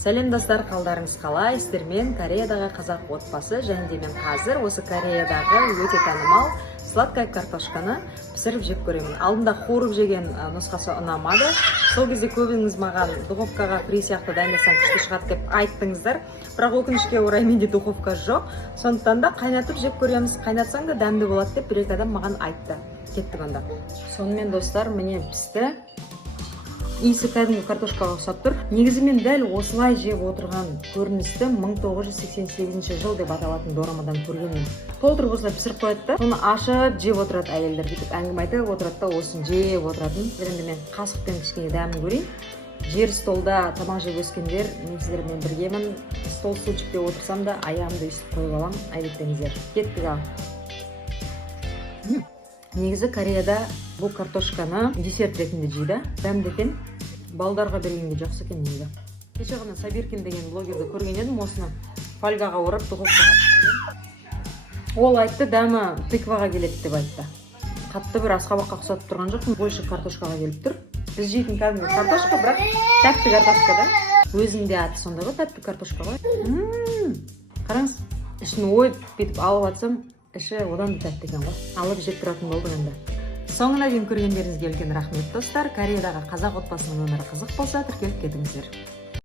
Сәлем достар, қалдарыңыз қалай? Сіздермен Кореядағы қазақ отбасы, және де мен қазір осы Кореядағы өте танымал сладкая картошканы пісіріп жеп көремін. Алдында қуырып жеген нұсқасы ұнамады. Сол кезде көбіңіз маған духовкаға фри сияқты дайындасаң күшті шығады деп айттыңыздар. Бірақ өкінішке орай менде духовка жоқ. Сондықтан да қайнатып жеп көреміз. Қайнатсаң да дәмді болады деп бір-екі адам маған айтты. Кеттік онда. Сонымен достар, міне пісті. Иісі кәдімгі картошкаға ұқсап тұр. Негізі мен дәл осылай жеп отырған көріністі 1988 жыл деп аталатын дорамадан көргенмін. Толтырып осылай пісіріп қояды да, соны ашып жеп отырады әйелдер. Бүйтіп әңгіме айтып отырады да, осын жеп отыратын. Енді мен қасықпен кішкене дәмін көрейін. Жер столда тамақ жеп өскендер, мен сіздермен біргемін. Стол сучып деп отырсам да, аяғымды үстіп қойып алам. Айбеттеңіздер. Кеттік ал. Негізі Кореяда бұл картошканы десерт ретінде жейді. Дәмді екен. Балдарға бергенге жақсы екен негізі. Кеше ғана Сабиркин деген блогерді көрген едім, осыны фольгаға орап духовкаға пісірген. Ол айтты, дәмі тыкваға келеді деп айтты. Қатты бір асқабаққа ұқсатып тұрған жоқ, больше картошкаға келіп тұр. Біз жейтін кәдімгі картошка, бірақ тәтті картошка да. Өзінде аты сонда ғой, тәтті картошка ғой. Қараңыз, ішін ойып бетіп алып атсам, іші одан да тәтті екен ғой. Алып жеп тұратын болдық енді. Соңына дейін көргендеріңізге үлкен рахмет достар. Кореядағы қазақ отбасының өмірі қызық болса, тіркеліп кетіңіздер.